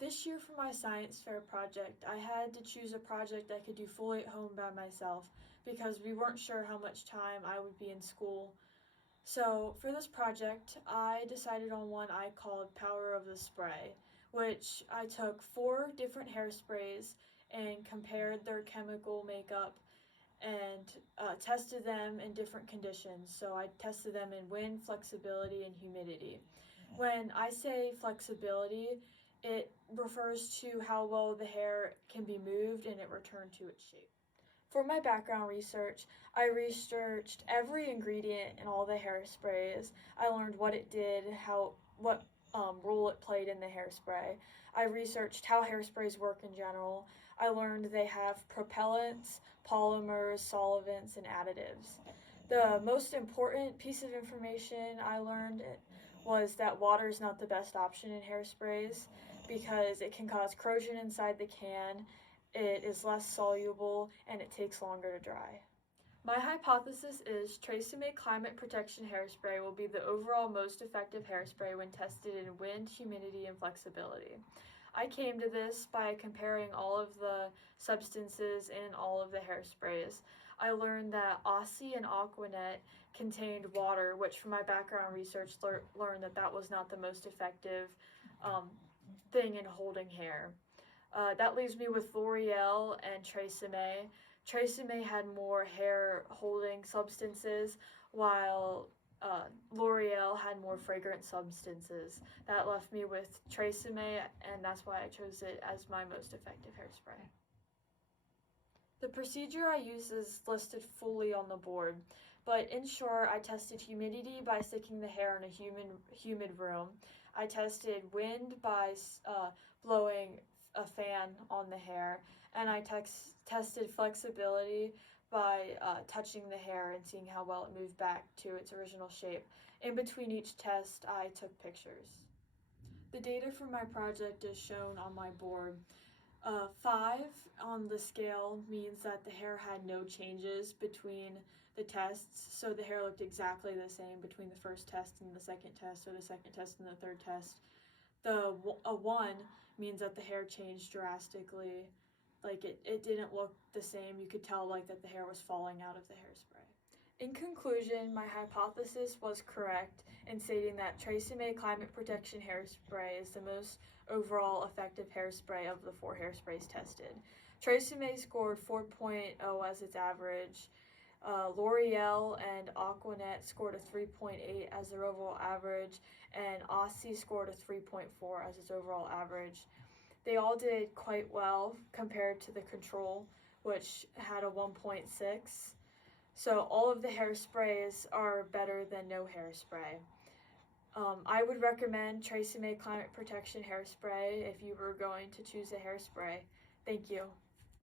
This year for my science fair project, I had to choose a project I could do fully at home by myself because we weren't sure how much time I would be in school. So for this project, I decided on one I called Power of the Spray, which I took 4 different hairsprays and compared their chemical makeup and tested them in different conditions. So I tested them in wind, flexibility, and humidity. When I say flexibility, it refers to how well the hair can be moved and it returned to its shape. For my background research, I researched every ingredient in all the hairsprays. I learned what it did, what role it played in the hairspray. I researched how hairsprays work in general. I learned they have propellants, polymers, solvents, and additives. The most important piece of information I learned was that water is not the best option in hairsprays because it can cause corrosion inside the can, it is less soluble, and it takes longer to dry. My hypothesis is Tresemme Climate Protection Hairspray will be the overall most effective hairspray when tested in wind, humidity, and flexibility. I came to this by comparing all of the substances in all of the hairsprays. I learned that Aussie and Aquanet contained water, which from my background research learned that that was not the most effective thing in holding hair. That leaves me with L'Oreal and Tresemme. Tresemme had more hair holding substances, while L'Oreal had more fragrant substances. That left me with Tresemme, and that's why I chose it as my most effective hairspray. The procedure I use is listed fully on the board, but in short, I tested humidity by sticking the hair in a humid room. I tested wind by blowing a fan on the hair, and I tested flexibility by touching the hair and seeing how well it moved back to its original shape. In between each test, I took pictures. The data for my project is shown on my board. 5 on the scale means that the hair had no changes between the tests, so the hair looked exactly the same between the first test and the second test, or the second test and the third test. A 1 means that the hair changed drastically, like it didn't look the same. You could tell like that the hair was falling out of the hairspray. In conclusion, my hypothesis was correct in stating that Tresemme Climate Protection Hairspray is the most overall effective hairspray of the 4 hairsprays tested. Tresemme scored 4.0 as its average. L'Oreal and Aquanet scored a 3.8 as their overall average, and Aussie scored a 3.4 as its overall average. They all did quite well compared to the control, which had a 1.6. So all of the hairsprays are better than no hairspray. I would recommend Tresemme Climate Protection Hairspray if you were going to choose a hairspray. Thank you.